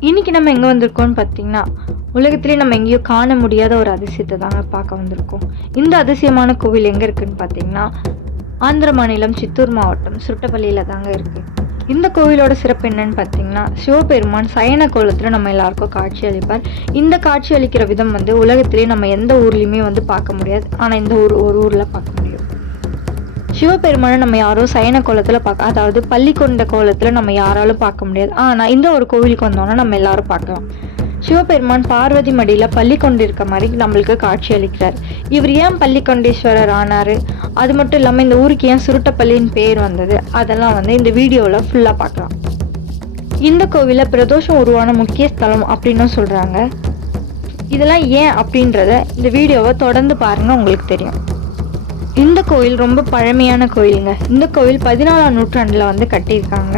இன்னைக்கு நம்ம எங்கே வந்திருக்கோம்னு பார்த்தீங்கன்னா உலகத்திலே நம்ம எங்கேயோ காண முடியாத ஒரு அதிசயத்தை தாங்க பார்க்க வந்திருக்கோம். இந்த அதிசயமான கோவில் எங்கே இருக்குன்னு பார்த்தீங்கன்னா ஆந்திர மாநிலம் சித்தூர் மாவட்டம் சுருட்டப்பள்ளியில் தாங்க இருக்குது இந்த கோவிலோட சிறப்பு என்னன்னு பார்த்தீங்கன்னா சிவபெருமான் சயன கோலத்தில் நம்ம எல்லாருக்கும் காட்சி அளிப்பார். இந்த காட்சி அளிக்கிற விதம் வந்து உலகத்திலே நம்ம எந்த ஊர்லேயுமே வந்து பார்க்க முடியாது. ஆனால் இந்த ஊர் ஒரு ஊரில் பார்க்க சிவபெருமானை நம்ம யாரும் சயன கோலத்தில் பார்க்க அதாவது பள்ளி கொண்ட கோலத்தில் நம்ம யாராலும் பார்க்க முடியாது. ஆனால் இந்த ஒரு கோவிலுக்கு வந்தோன்னா நம்ம எல்லாரும் பார்க்கலாம் சிவபெருமான் பார்வதி மடியில் பள்ளி கொண்டிருக்க மாதிரி நம்மளுக்கு காட்சி அளிக்கிறார். இவர் ஏன் பள்ளி கொண்டீஸ்வரர் ஆனார்? அது மட்டும் இல்லாமல் இந்த ஊருக்கு ஏன் சுருட்டப்பள்ளின்னு பேர் வந்தது? அதெல்லாம் வந்து இந்த வீடியோவில் ஃபுல்லாக பார்க்கலாம் இந்த கோவிலில் பிரதோஷம் உருவான முக்கிய ஸ்தலம் அப்படின்னும் சொல்கிறாங்க இதெல்லாம் ஏன் அப்படின்றத இந்த வீடியோவை தொடர்ந்து பாருங்கள் உங்களுக்கு தெரியும். இந்த கோயில் ரொம்ப பழமையான கோயிலுங்க. இந்த கோயில் பதினாலாம் நூற்றாண்டில் வந்து கட்டியிருக்காங்க.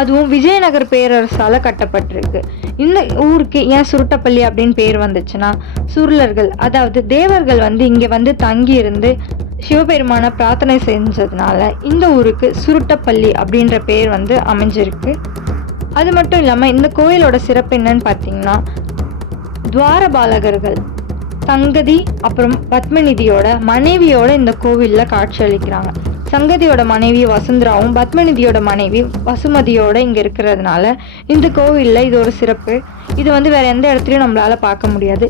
அதுவும் விஜயநகர் பேரரசால் கட்டப்பட்டிருக்கு. இந்த ஊருக்கு ஏன் சுருட்டப்பள்ளி அப்படின்னு பேர் வந்துச்சுன்னா சுருளர்கள் அதாவது தேவர்கள் வந்து இங்கே வந்து தங்கி இருந்து சிவபெருமான பிரார்த்தனை செஞ்சதுனால இந்த ஊருக்கு சுருட்டப்பள்ளி அப்படின்ற பேர் வந்து அமைஞ்சிருக்கு. அது மட்டும் இல்லாமல் இந்த கோயிலோட சிறப்பு என்னன்னு பார்த்தீங்கன்னா துவாரபாலகர்கள் சங்கதி அப்புறம் பத்மநிதியோட மனைவியோட இந்த கோவிலில் காட்சி அளிக்கிறாங்க. சங்கதியோட மனைவி வசுந்தராவும் பத்மநிதியோட மனைவி வசுமதியோட இங்கே இருக்கிறதுனால இந்த கோவிலில் இது ஒரு சிறப்பு. இது வந்து வேற எந்த இடத்துலையும் நம்மளால பார்க்க முடியாது.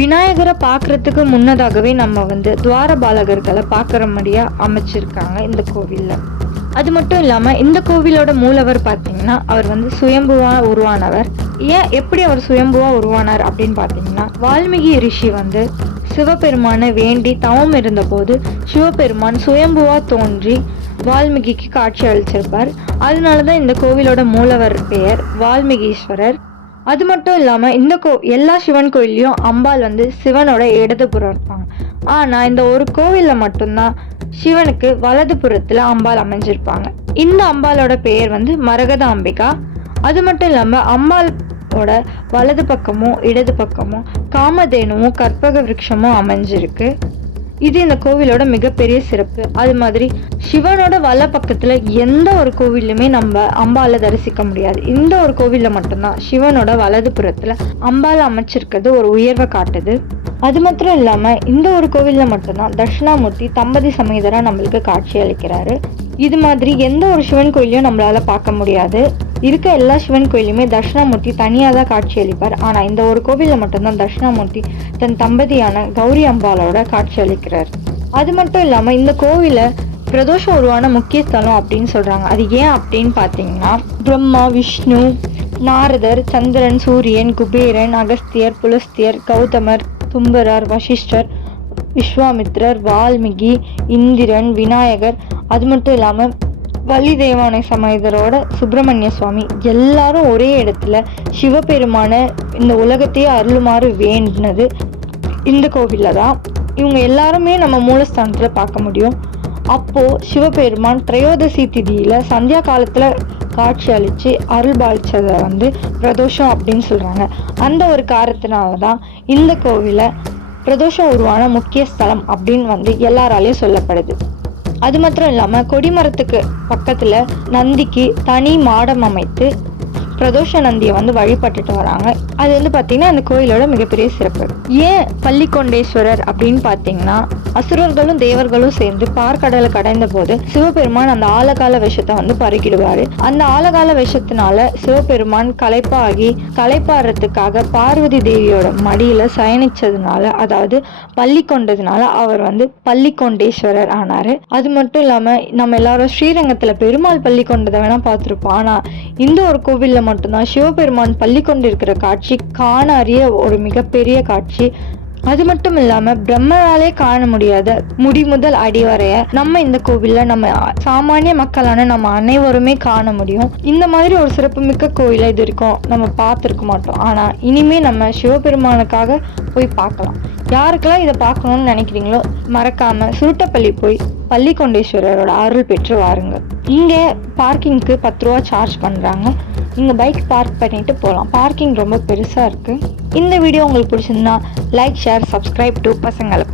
விநாயகரை பார்க்கறதுக்கு முன்னதாகவே நம்ம வந்து துவாரபாலகர்களை பார்க்குற பார்க்குறபடியாக அமைச்சிருக்காங்க இந்த கோவிலில். அது மட்டும் இல்லாமல் இந்த கோவிலோட மூலவர் பார்த்தீங்கன்னா அவர் வந்து சுயம்புவாக உருவானவர். ஏன் எப்படி அவர் சுயம்புவாக உருவானார் அப்படின்னு பார்த்தீங்கன்னா வால்மீகி ரிஷி வந்து சிவபெருமானை வேண்டி தவம் இருந்தபோது சிவபெருமான் சுயம்புவாக தோன்றி வால்மீகிக்கு காட்சி அளிச்சிருப்பார். அதனால தான் இந்த கோவிலோட மூலவர் பெயர் வால்மீகீஸ்வரர். அது மட்டும் இல்லாமல் இந்த கோ எல்லா சிவன் கோயில்லையும் அம்பாள் வந்து சிவனோட இடதுபுறம் இருப்பாங்க. ஆனால் இந்த ஒரு கோவிலில் மட்டும்தான் சிவனுக்கு வலதுபுறத்தில் அம்பாள் அமைஞ்சிருப்பாங்க. இந்த அம்பாளோட பெயர் வந்து மரகத அம்பிகா அது மட்டும் இல்லாமல் அம்பாளோட வலது பக்கமும் இடது பக்கமும் காமதேனுவும் கற்பக விருட்சமும் அமைஞ்சிருக்கு. இது இந்த கோவிலோட மிகப்பெரிய சிறப்பு. அது மாதிரி சிவனோட வல பக்கத்துல எந்த ஒரு கோவிலுமே நம்ம அம்பால தரிசிக்க முடியாது. இந்த ஒரு கோவில்ல மட்டும்தான் சிவனோட வலது புறத்துல அம்பால அமைச்சிருக்கிறது ஒரு உயர்வை காட்டுது. அது மாத்திரம் இல்லாம இந்த ஒரு கோவில்ல மட்டும்தான் தட்சிணாமூர்த்தி தம்பதி சமேதரா நம்மளுக்கு காட்சி அளிக்கிறாரு. இது மாதிரி எந்த ஒரு சிவன் கோயிலையும் நம்மளால பார்க்க முடியாது. இருக்க எல்லா சிவன் கோயிலுமே தட்சிணாமூர்த்தி தனியாக தான் காட்சி அளிப்பார். ஆனால் இந்த ஒரு கோவிலில் மட்டும்தான் தட்சிணாமூர்த்தி தன் தம்பதியான கௌரி அம்பாலோட காட்சி அளிக்கிறார். அது மட்டும் இல்லாமல் இந்த கோவிலை பிரதோஷம் உருவான முக்கிய ஸ்தலம் அப்படின்னு சொல்கிறாங்க அது ஏன் அப்படின்னு பார்த்தீங்கன்னா பிரம்மா விஷ்ணு நாரதர் சந்திரன் சூரியன் குபேரன் அகஸ்தியர் புலஸ்தியர் கௌதமர் தும்பரர் வசிஷ்டர் விஸ்வாமித்ரர் வால்மீகி இந்திரன் விநாயகர். அது மட்டும் இல்லாமல் வள்ளி தேவானை சமேதரோட சுப்பிரமணிய சுவாமி எல்லாரும் ஒரே இடத்துல சிவபெருமான இந்த உலகத்தையே அருளுமாறு வேண்டினது இந்த கோவிலில் தான். இவங்க எல்லாருமே நம்ம மூலஸ்தானத்தில் பார்க்க முடியும். அப்போது சிவபெருமான் திரையோதசி திதியில் சந்தியா காலத்தில் காட்சி அளித்து அருள் பாலிச்சதை வந்து பிரதோஷம் அப்படின்னு சொல்கிறாங்க அந்த ஒரு காரணத்தினால தான் இந்த கோவிலை பிரதோஷம் உருவான முக்கிய ஸ்தலம் அப்படின்னு வந்து எல்லாராலையும் சொல்லப்படுது. அது மாத்திரம் இல்லாமல் கொடிமரத்துக்கு பக்கத்தில் நந்திக்கு தனி மாடம் அமைத்து பிரதோஷ நந்தியை வந்து வழிபட்டுட்டு வராங்க. அது வந்து பார்த்தீங்கன்னா அந்த கோயிலோட மிகப்பெரிய சிறப்பு. ஏன் பள்ளிக்கொண்டேஸ்வரர் அப்படின்னு பார்த்தீங்கன்னா அசுரர்களும் தேவர்களும் சேர்ந்து பார்க்கடலை கடைந்த போது சிவபெருமான் அந்த ஆழகால விஷத்தை வந்து பருகிடுவாரு. அந்த ஆழகால விஷத்தினால சிவபெருமான் களைப்பாகி களைப்பாடுறதுக்காக பார்வதி தேவியோட மடியில் சயனிச்சதுனால அதாவது பள்ளி கொண்டதுனால அவர் வந்து பள்ளிக்கொண்டேஸ்வரர் ஆனார். அது மட்டும் இல்லாமல் நம்ம எல்லாரும் ஸ்ரீரங்கத்தில் பெருமாள் பள்ளி கொண்டதை வேணால் பார்த்துருப்போம். ஆனால் இந்த ஒரு கோவிலில் மட்டும்தான். சிவபெருமான் பள்ளி கொண்டிருக்கிற காட்சி காண அறிய ஒரு மிகப்பெரிய காட்சி. அது மட்டும் இல்லாம பிரம்மராலே காண முடியாத முடி முதல் அடி வரைய நம்ம இந்த கோவில்ல நம்ம சாமானிய மக்களான நம்ம அனைவருமே காண முடியும். இந்த மாதிரி ஒரு சிறப்புமிக்க கோயில இது வரைக்கும் நம்ம பார்த்துருக்க மாட்டோம். ஆனா இனிமே நம்ம சிவபெருமானுக்காக போய் பார்க்கலாம். யாருக்கெல்லாம் இதை பார்க்கணும்னு நினைக்கிறீங்களோ மறக்காம சுருட்டப்பள்ளி போய் பள்ளிக்கொண்டேஸ்வரரோட அருள் பெற்று வாருங்க. இங்கே பார்க்கிங்க்கு பத்து ரூபா சார்ஜ் பண்ணுறாங்க நீங்கள் பைக் பார்க் பண்ணிட்டு போகலாம் பார்க்கிங் ரொம்ப பெருசாக இருக்குது இந்த வீடியோ உங்களுக்கு பிடிச்சிருந்தா லைக் ஷேர் சப்ஸ்கிரைப் டு பசங்களை